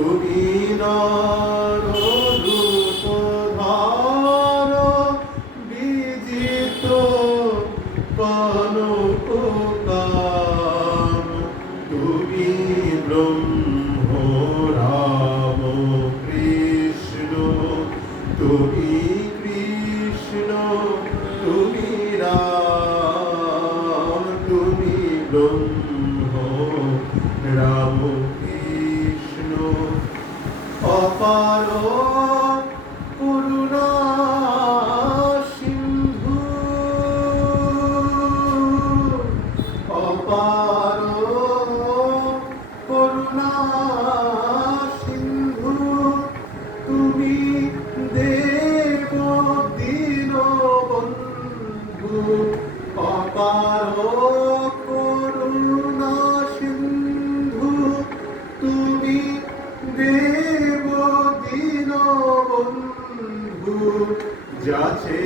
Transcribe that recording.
তুমি নররূপ ধার বিজিত কনককাম তুমি ব্রহ্ম রাম কৃষ্ণ তুমি কৃষ্ণ তুমি রাম তুমি ব্রহ্ম রাম কৃষ্ণ অপার করুণা সিন্ধু অপার করুণা সিন্ধু তুমি দেব দীনবন্ধু অপার করুণা সিন্ধু তুমি দেব দীনবন্ধু যাচে